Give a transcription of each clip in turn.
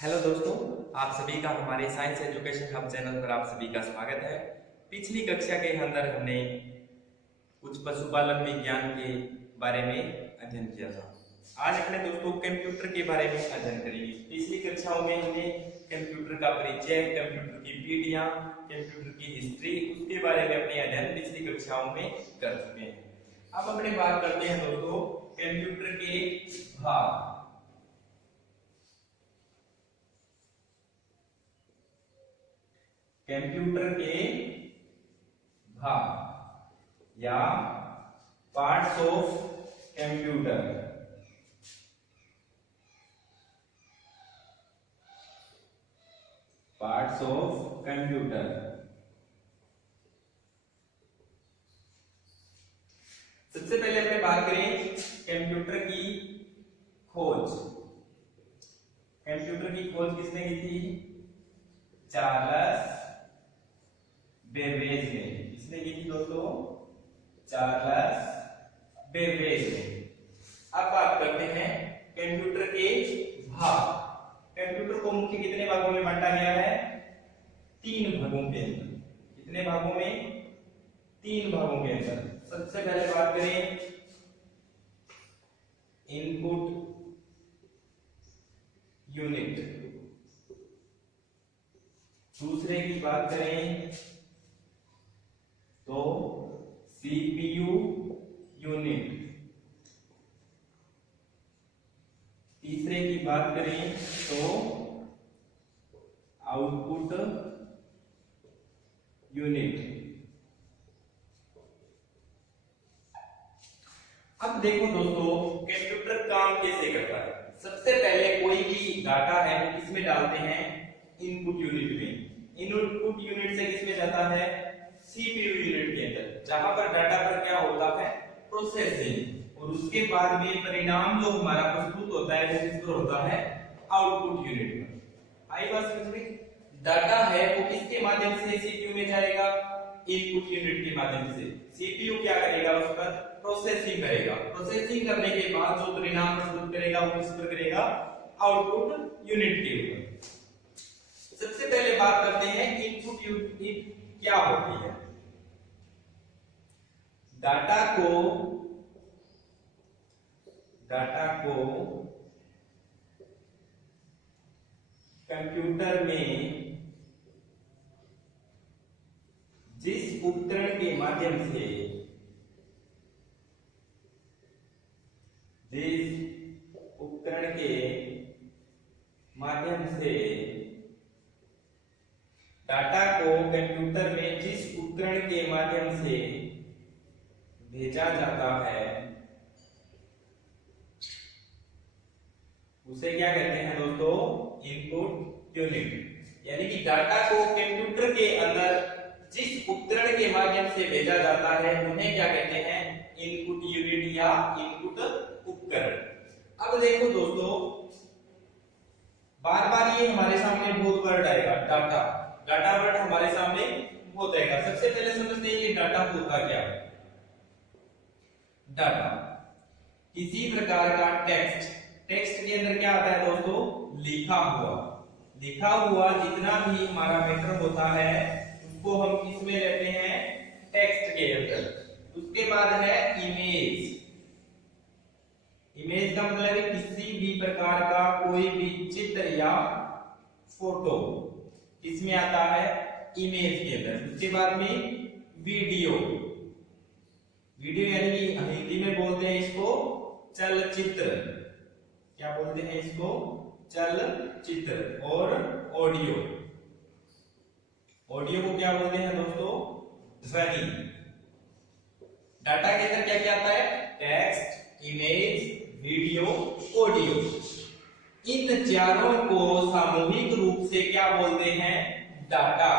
Hello दोस्तों, आप सभी का हमारे साइंस एजुकेशन हब चैनल पर आप सभी का स्वागत है। पिछली कक्षा के अंदर हमने कुछ पशुपालन विज्ञान के बारे में अध्ययन किया था। आज अपने दोस्तों कंप्यूटर के बारे में अध्ययन करेंगे। पिछली कक्षाओं में हमने कंप्यूटर का परिचय, कंप्यूटर की विधियां, कंप्यूटर की हिस्ट्री, उसके बारे में अपने अध्ययन पिछली कक्षाओं में कर चुके हैं। अब अपने बात करते हैं दोस्तों कंप्यूटर के भाग। कंप्यूटर के भाग या parts of computer. Parts of computer. सबसे पहले अपने बात करें कंप्यूटर की खोज। कंप्यूटर की खोज किसने की थी? चार्ल्स बेबेज ने। किसने की थी दोस्तों? चार्ल्स बेबेज ने। अब बात करते हैं कंप्यूटर के भाग। कंप्यूटर को मुख्य कितने भागों में बांटा गया है? 3 भागों के अंदर। कितने भागों में? 3 भागों के अंदर। सबसे पहले बात करें इनपुट यूनिट। दूसरे की बात करें तो सीपीयू यूनिट। तीसरे की बात करें तो आउटपुट यूनिट। अब देखो दोस्तों कंप्यूटर काम कैसे करता है। सबसे पहले कोई भी डाटा है वो किसमें डालते हैं? इनपुट यूनिट में। इनपुट यूनिट से किसमें जाता है? सीपीयू यूनिट के अंदर, जहां पर डाटा पर क्या होता है? प्रोसेसिंग। और उसके बाद में परिणाम जो हमारा प्रस्तुत होता है वो किस पर होता है? आउटपुट यूनिट पर। आई बात समझ में? डाटा है वो किसके माध्यम से सीपीयू में जाएगा? इनपुट यूनिट के माध्यम से। सीपीयू क्या करेगा? उस पर प्रोसेसिंग करेगा। प्रोसेसिंग करने के बाद जो परिणाम प्रस्तुत करेगा वो किस पर करेगा? आउटपुट यूनिट के ऊपर। सबसे पहले बात करते हैं इनपुट यूनिट क्या होती है। डाटा को कंप्यूटर में जिस उपकरण के माध्यम से डाटा को कंप्यूटर में जिस उपकरण के माध्यम से भेजा जाता है उसे क्या कहते हैं दोस्तों? Input unit. यानी कि डाटा को कंप्यूटर के अंदर जिस उपकरण के माध्यम से भेजा जाता है उन्हें क्या कहते हैं? इनपुट यूनिट या इनपुट उपकरण। अब देखो दोस्तों बार बार ये हमारे सामने बहुत वर्ड आएगा। डाटा वर्ड हमारे सामने बहुत आएगा। सबसे पहले समझते हैं ये डाटा होता क्या है। डाटा किसी प्रकार का टेक्स्ट के अंदर क्या आता है दोस्तों? लिखा हुआ जितना भी हमारा मैटर होता है उसको हम किसमें लेते हैं? टेक्स्ट के अंदर। उसके बाद है इमेज। इमेज का मतलब है किसी भी प्रकार का कोई भी चित्र या फोटो इसमें आता है? इमेज के अंदर। उसके बाद में वीडियो यानी कि हिंदी में बोलते हैं इसको चलचित्र। क्या बोलते हैं इसको? चलचित्र। और ऑडियो को क्या बोलते हैं दोस्तों? ध्वनि। डाटा के अंदर क्या क्या आता है? Text, image, video, audio. इन चारों को सामूहिक रूप से क्या बोलते हैं? डाटा।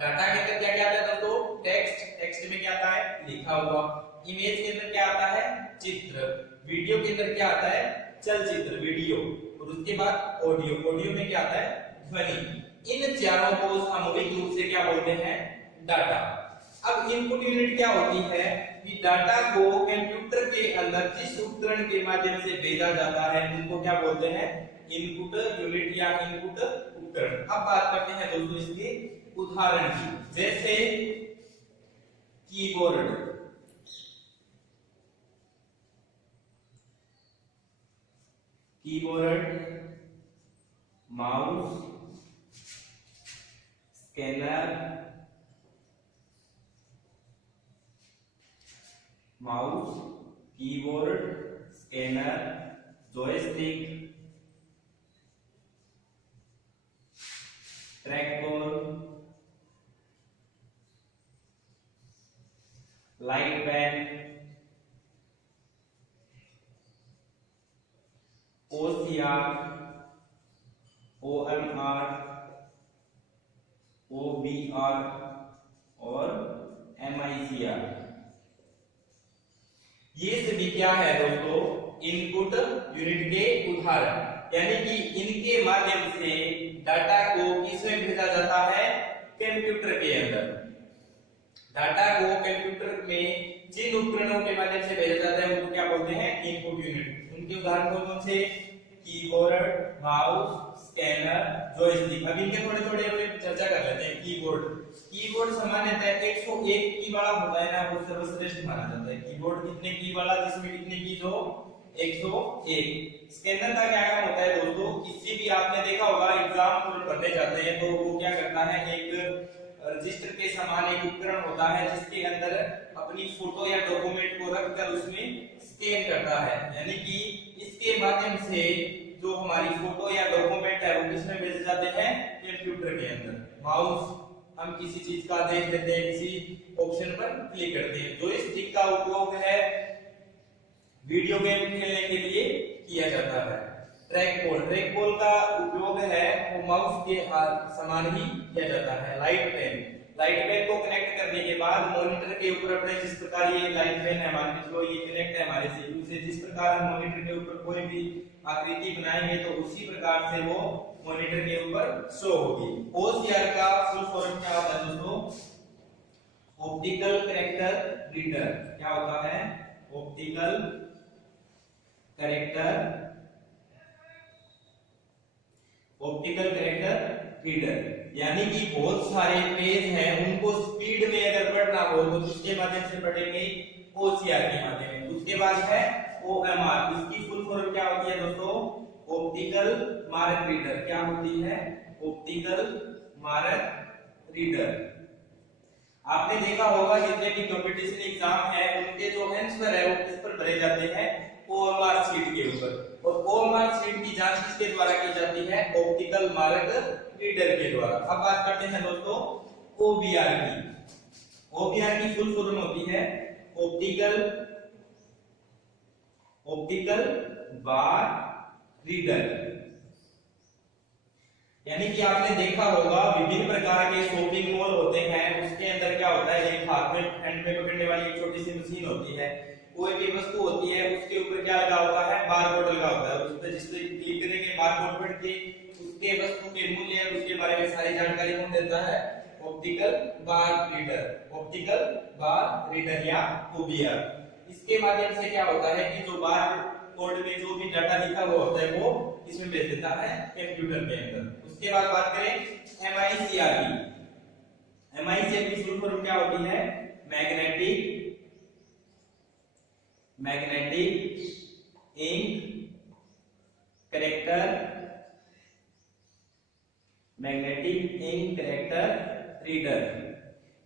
डाटा के अंदर क्या क्या आता है दोस्तों? टेक्स्ट में क्या आता है? लिखा हुआ। इमेज के अंदर क्या आता है? चित्र। वीडियो के अंदर क्या आता है? चलचित्र, वीडियो। और उसके बाद ऑडियो में क्या आता है? ध्वनि। इन चारों को सामूहिक रूप से क्या बोलते हैं? डाटा। अब इनपुट यूनिट क्या होती है? कि डाटा को कंप्यूटर के अंदर जिस उपकरण के माध्यम से भेजा जाता है उनको क्या बोलते हैं, इनपुट यूनिट या इनपुट उपकरण। अब बात करते हैं दोस्तों इसके उदाहरण की, जैसे keyboard, mouse, scanner, keyboard, scanner, joystick, trackball, light pen, OCR, OMR, OBR और MICR। ये सभी क्या है दोस्तों, इनपुट यूनिट के उदाहरण, यानी कि इनके माध्यम से डाटा को किसमें भेजा जाता है, कंप्यूटर के अंदर। डाटा को कंप्यूटर में जिन उपकरणों के माध्यम से भेजा जाता है उनको क्या बोलते हैं, इनपुट यूनिट। उनके उदाहरण कौन कौन से, कीबोर्ड, माउस, स्कैनर, जॉयस्टिक। अब इनके थोड़े थोड़े अपने चर्चा कर लेते हैं। कीबोर्ड सामान्यतः 101 की वाला होता है ना, वो सर्वश्रेष्ठ माना जाता है। कीबोर्ड कितने की वाला, जिसमें कितने कीज हो, 101। स्कैनर का क्या काम होता है दोस्तों, किसी भी आपने देखा होगा एग्जाम भरने जाते हैं तो वो क्या करता है, एक रजिस्टर के समान एक उपकरण होता है जिसके अंदर अपनी फोटो या डॉक्यूमेंट को रखकर उसमें स्कैन करता है, यानी कि इसके माध्यम से जो हमारी फोटो या डॉक्यूमेंट है वो किसमें भेजे जाते हैं, कंप्यूटर के अंदर। माउस, हम किसी चीज का देख लेते हैं, किसी ऑप्शन पर क्लिक करते हैं। जॉयस्टिक का उपयोग है वीडियो गेम खेलने के लिए किया जाता है। ट्रैकबॉल का उपयोग है वो माउस के समान ही किया जाता है। लाइट पेन को कनेक्ट करने के बाद मॉनिटर के ऊपर अपने, जिस प्रकार ये लाइट पेन है मान के चलो ये कनेक्ट है हमारे सीपीयू से, जिस प्रकार हम मॉनिटर के ऊपर कोई भी आकृति बनाएंगे तो उसी प्रकार से वो मॉनिटर के ऊपर शो होगी। OCR का फुल फॉर्म क्या होता है दोस्तों, ऑप्टिकल कैरेक्टर रीडर। क्या होता है, ऑप्टिकल कैरेक्टर रीडर, यानी कि बहुत सारे पेज हैं उनको स्पीड में अगर पढ़ना हो तो किसके माध्यम से पढ़ेंगे, OCR के माध्यम से। उसके बाद है OMR, इसकी फुल फॉर्म क्या होती है दोस्तों, ऑप्टिकल मार्क रीडर। क्या होती है, ऑप्टिकल मार्क रीडर। आपने देखा होगा जितने भी कंपटीशन एग्जाम है उनके जो आंसर है वो किस पर भरे जाते हैं, OMR शीट के ऊपर। और OMR शीट की जांच किसके द्वारा की जाती है, ऑप्टिकल मार्क रीडर के द्वारा। अब बात करते हैं दोस्तों OBR की। OBR की फुल फॉर्म होती है ऑप्टिकल बार रीडर, यानी कि आपने देखा होगा विभिन्न प्रकार के शॉपिंग मॉल होते हैं, उसके अंदर क्या होता है, एक हाथ में हैंड में पकड़ने वाली एक छोटी सी मशीन होती है, कोई भी वस्तु होती है उसके ऊपर क्या लगा होता है, बारकोड लगा होता है। उस पर जिस पे क्लिक करेंगे बारकोड पढ़ के उसके वस्तु के मूल्य और उसके बारे में सारी जानकारी कौन देता है, ऑप्टिकल बार रीडर या OBR। इसके माध्यम से क्या होता है कि जो बार कोड में जो भी डाटा लिखा हुआ होता है वो इसमें भेज देता है कंप्यूटर के अंदर। उसके बाद बात करें MICR की। MICR की फुल फॉर्म क्या होती है, मैग्नेटिक इंक कैरेक्टर रीडर।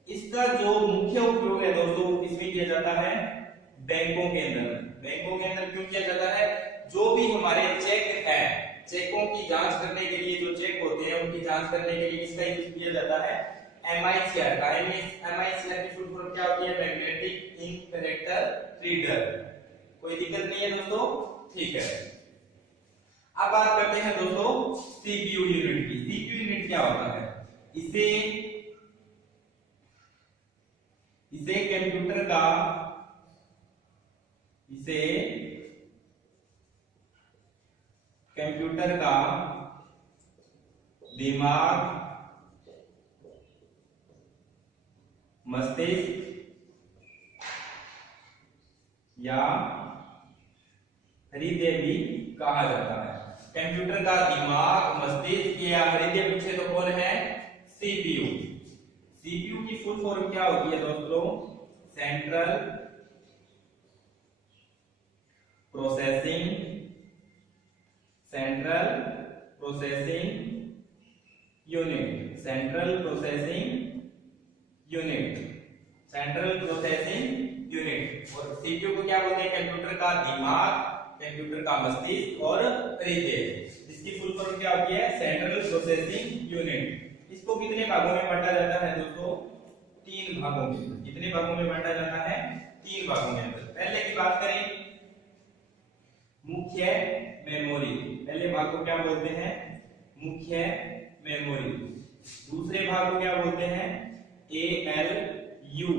इसका जो मुख्य उपयोग है दोस्तों इसमें किया जाता है बैंकों के अंदर क्यों किया जाता है, जो भी हमारे चेक है, चेकों की जांच करने के लिए जो चेक होते हैं उनकी जांच करने के लिए इसका यूज किया जाता है MICR का। MICR की फुल फॉर्म क्या होती है, मैग्नेटिक इंक कैरेक्टर रीडर। कोई दिक्कत नहीं है दोस्तों, ठीक है। अब बात करते हैं दोस्तों CPU यूनिट की। CPU यूनिट क्या होता है, इसे कंप्यूटर का दिमाग, मस्तिष्क या हृदय भी कहा जाता है। कंप्यूटर का दिमाग, मस्तिष्क या हृदय पूछे तो कौन है? सीपीयू। सीपीयू की फुल फॉर्म क्या होती है दोस्तों? Central processing unit. Central processing unit. और सीपीयू को क्या बोलते हैं? कंप्यूटर का दिमाग, कंप्यूटर का मस्तिष्क और हृदय। इसकी फुल फॉर्म क्या होती है? Central processing unit. इसको कितने भागों में बांटा जाता है दोस्तों? 3 भागों में। कितने भागों में बांटा जाता है? 3 भागों में। पहले की बात करें, मुख्य मेमोरी। पहले भाग को क्या बोलते हैं? मुख्य मेमोरी। दूसरे भाग को क्या बोलते हैं? ALU।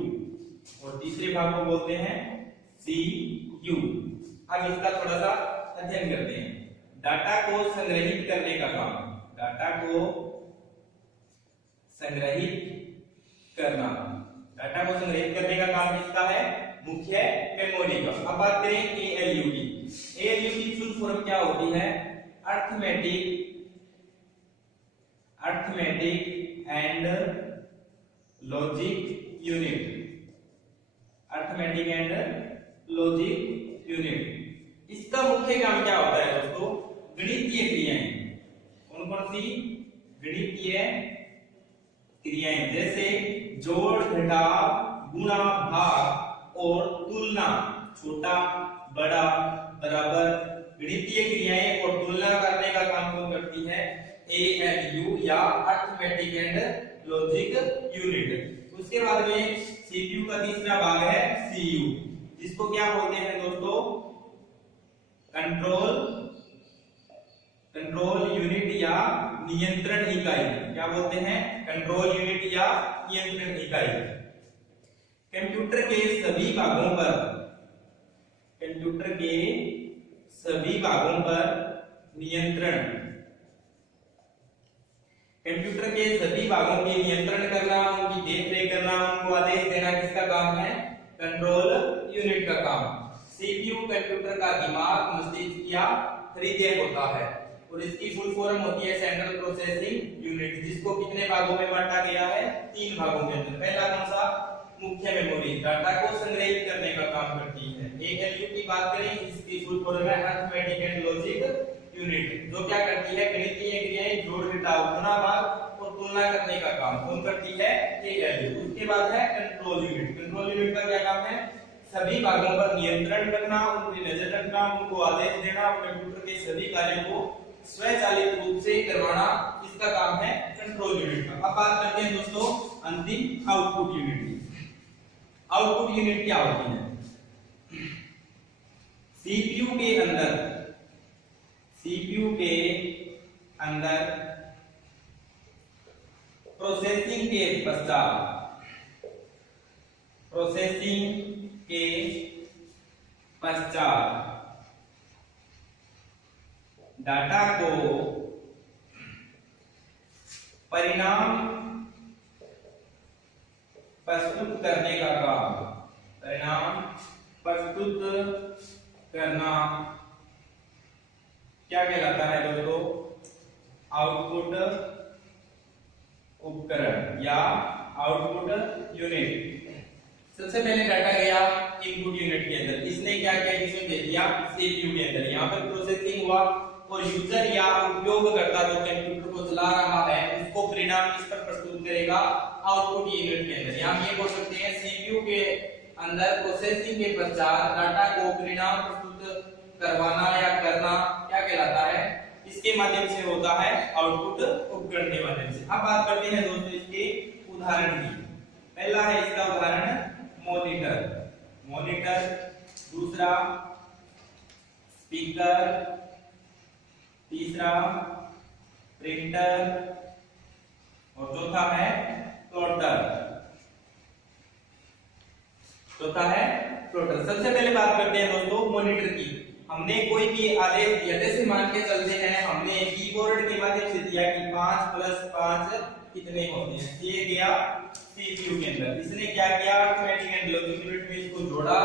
और तीसरे भाग को बोलते हैं CU। अब इसका थोड़ा सा अध्ययन करते हैं। डाटा को संग्रहित करने का काम, डाटा को संग्रहित करना, डाटा को संग्रहित करने का काम किसका है? मुख्य मेमोरी का। अब बात करें ALU की। ALU की फुल फॉर्म क्या होती है? Arithmetic and logic unit. Arithmetic and logic unit. इसका मुख्य काम क्या होता है दोस्तों? गणितीय क्रियाएं। कौन कौन सी? गणितीय क्रियाएं, जैसे जोड़, घटाव, गुणा, भाग और तुलना, छोटा, बड़ा, बराबर। गणितीय क्रियाएं और तुलना करने का काम कौन करती है? ALU या अर्थमेटिक एंड लॉजिक यूनिट। उसके बाद में सीपीयू का तीसरा भाग है CU, जिसको क्या बोलते हैं दोस्तों? कंट्रोल यूनिट या नियंत्रण इकाई। क्या बोलते हैं? कंट्रोल यूनिट या नियंत्रण इकाई। कंप्यूटर के सभी भागों पर नियंत्रण, कंप्यूटर के सभी भागों के नियंत्रण करना, उनकी देखरेख करना, उनको आदेश देना किसका काम है? कंट्रोल यूनिट का काम। सीपीयू कंप्यूटर का दिमाग, मस्तिष्क या हृदय होता है और इसकी फुल फॉर्म होती है सेंट्रल प्रोसेसिंग यूनिट, जिसको कितने भागों में बांटा गया है? 3 भागों के अंदर। पहला कौन सा? मुख्य मेमोरी, डाटा को संग्रहित करने का काम करती है। ALU की बात करें, इसकी फुल फॉर्म है अर्थमेटिक एंड लॉजिक यूनिट, जो क्या करती है? गणितीय क्रियाएं, जोड़, घटाव, गुणा, भाग और तुलना करने का काम कौन करती है? ALU। उसके बाद है कंट्रोल यूनिट। कंट्रोल यूनिट का क्या काम है? सभी भागों पर नियंत्रण करना, उन पर नजर रखना, उनको आदेश देना और कंप्यूटर के सभी कार्यों को स्वचालित रूप से करवाना, इसका काम है कंट्रोल यूनिट का। अब बात करते हैं दोस्तों अंतिम आउटपुट यूनिट की। आउटपुट यूनिट क्या होती है? सीपीयू के अंदर प्रोसेसिंग के पश्चात डाटा को परिणाम प्रस्तुत करने का काम, परिणाम प्रस्तुत करना क्या कहलाता है दोस्तों? आउटपुट उपकरण या आउटपुट यूनिट। सबसे पहले डाटा गया इनपुट यूनिट के अंदर, इसने क्या किया? इसमें दे दिया सीपीयू के अंदर, यहाँ पर प्रोसेसिंग हुआ और यूजर या उपयोगकर्ता जो कंप्यूटर को चला रहा है उसको परिणाम किस पर प्रस्तुत करेगा? आउटपुट यूनिट के अंदर। यहाँ ये बोल सकते हैं सीपीयू के अंदर प्रोसेसिंग के पश्चात डाटा को परिणाम प्रस्तुत करवाना या करना क्या कहलाता है? इसके माध्यम से होता है आउटपुट उपकरण के माध्यम से। अब बात करते हैं दोस्तों इसके उदाहरण की। पहला है इसका उदाहरण मॉनिटर, दूसरा स्पीकर, तीसरा प्रिंटर और चौथा है प्लॉटर। सबसे पहले बात करते हैं दोस्तों मॉनिटर की। हमने कोई भी आदेश दिया, जैसे मान के चलते हैं हमने कीबोर्ड के माध्यम से दिया कि 5 + 5 कितने होते हैं। ये गया CPU के अंदर, इसने क्या किया अरिथमेटिक एंड लॉजिक यूनिट में इसको जोड़ा,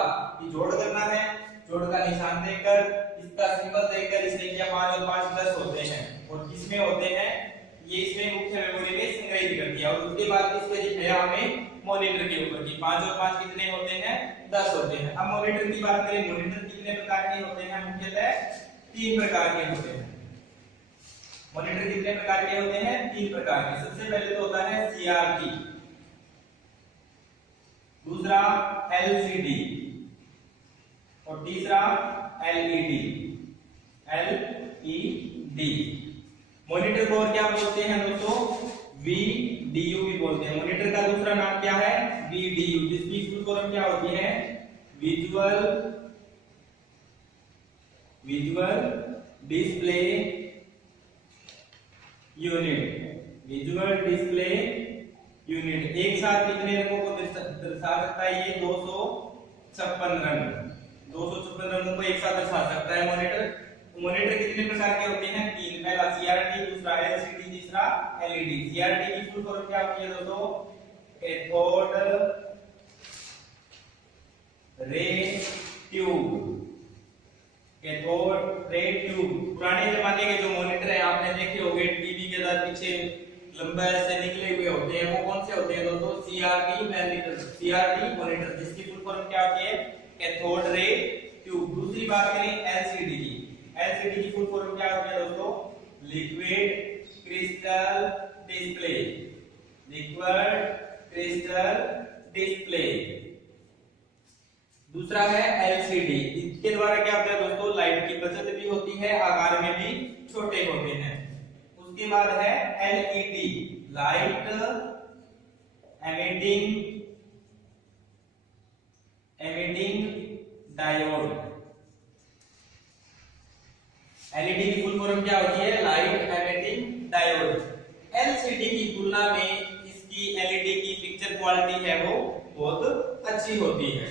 ये जोड़ करना है, जोड़ का निशान देकर इसका सिंबल देकर इसने क्या 5 और 5 10 होते हैं और किसमें होते हैं ये इसमें मुख्य मेमोरी में संग्रहित कर दिया। और उसके बाद इस पे दिखाया हमें मॉनिटर के ऊपर कि 5 और 5 कितने होते हैं 10 होते हैं। अब मॉनिटर की बात करें, मॉनिटर कितने प्रकार के होते हैं, मुख्यतः 3 प्रकार के होते हैं। मॉनिटर कितने प्रकार के होते हैं 3 प्रकार के। सबसे पहले तो होता है CRT, दूसरा LCD और तीसरा LED। मॉनिटर को और क्या बोलते हैं दोस्तों, VDU भी बोलते हैं। मॉनिटर का दूसरा नाम क्या है VDU, जिसकी फुल फॉर्म क्या होती है visual display unit. Visual display unit एक साथ कितने रंगों को दर्शा सकता है, ये 256 रंग, 256 रंगों को एक साथ दर्शा सकता है मॉनिटर। मॉनिटर कितने प्रकार के होते हैं 3, पहला CRT, दूसरा LCD, तीसरा LED। CRT की फुल फॉर्म क्या होती है दोस्तों, cathode ray tube. Cathode ray tube पुराने जमाने के जो मॉनिटर है आपने देखे होंगे, टीवी के साथ पीछे लंबा ऐसे निकले हुए होते हैं, वो कौन से होते हैं दोस्तों CRT मॉनिटर, जिसकी फुल फॉर्म क्या होती है कैथोड रे ट्यूब। दूसरी बात करें LCD की, LCD की फुल फॉर्म क्या होती है दोस्तों, liquid crystal display. Liquid crystal display. दूसरा है LCD, इसके द्वारा क्या होता है दोस्तों, लाइट की बचत भी होती है, आकार में भी छोटे होते हैं। उसके बाद है LED, light emitting diode. LED की फुल फॉर्म क्या होती है लाइट एमिटिंग डायोड। LCD की तुलना में इसकी LED की पिक्चर क्वालिटी है वो बहुत अच्छी होती है।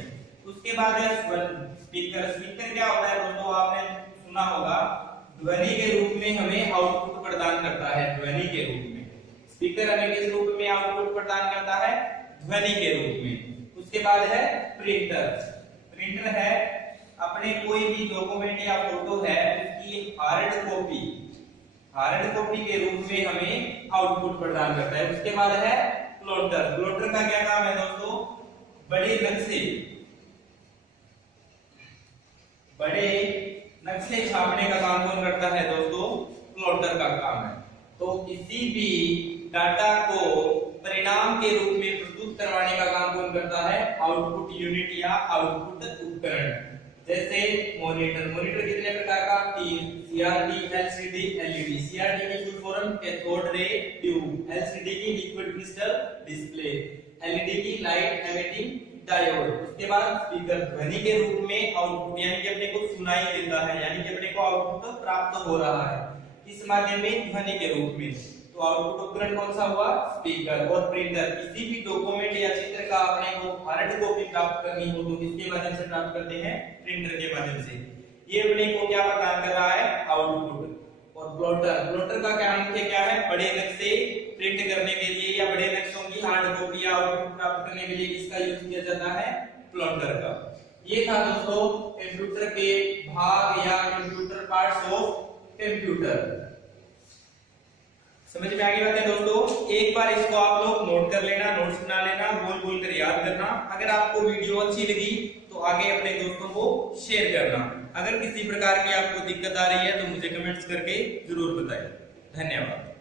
उसके बाद है स्पीकर। स्पीकर क्या होता है दोस्तों, आपने सुना होगा ध्वनि के रूप में हमें आउटपुट प्रदान करता है। ध्वनि के रूप में स्पीकर हमें किस रूप में आउटपुट प्रदान करता है, ध्वनि के रूप में। उसके बाद है प्रिंटर। प्रिंटर है अपने कोई भी डॉक्यूमेंट या फोटो है उसकी हार्ड कॉपी के रूप में हमें आउटपुट प्रदान करता है। उसके बाद है प्लॉटर। प्लॉटर का क्या काम है दोस्तों, बड़े नक्शे छापने का काम कौन करता है दोस्तों, प्लॉटर का काम है। तो किसी भी डाटा को परिणाम के रूप में प्रस्तुत करवाने का काम कौन करता है, आउटपुट यूनिट या आउटपुट उपकरण। जैसे मॉनिटर। मॉनिटर कितने प्रकार का 3, CRT, LCD, LED। CRT की full form cathode ray tube, LCD की लिक्विड क्रिस्टल डिस्प्ले, LED की लाइट एमिटिंग डायोड। उसके बाद स्पीकर, ध्वनि के रूप में आउटपुट यानी कि अपने को सुनाई देता है, यानी कि अपने को आउटपुट प्राप्त हो रहा है इस माध्यम में ध्वनि के रूप में। तो आउटपुट उपकरण कौन सा हुआ, स्पीकर। और प्रिंटर, किसी भी डॉक्यूमेंट या चित्र का अपने को हार्ड कॉपी प्राप्त करनी हो तो किसके माध्यम से प्राप्त करते हैं, प्रिंटर के माध्यम से। ये अपने को क्या प्रदान कर रहा है, आउटपुट। और प्लॉटर का क्या मुख्य क्या है, बड़े नक्शे प्रिंट करने के लिए या बड़े नक्शों की हार्ड कॉपी या आउटपुट प्राप्त करने के लिए किसका यूज किया जाता है, प्लॉटर का। ये था दोस्तों कंप्यूटर के भाग या कंप्यूटर पार्ट्स ऑफ कंप्यूटर। समझ में आ गई बात है दोस्तों। एक बार इसको आप लोग नोट कर लेना, नोट्स बना लेना, बोल बोल कर याद करना। अगर आपको वीडियो अच्छी लगी तो आगे अपने दोस्तों को शेयर करना। अगर किसी प्रकार की आपको दिक्कत आ रही है तो मुझे कमेंट्स करके जरूर बताएं। धन्यवाद।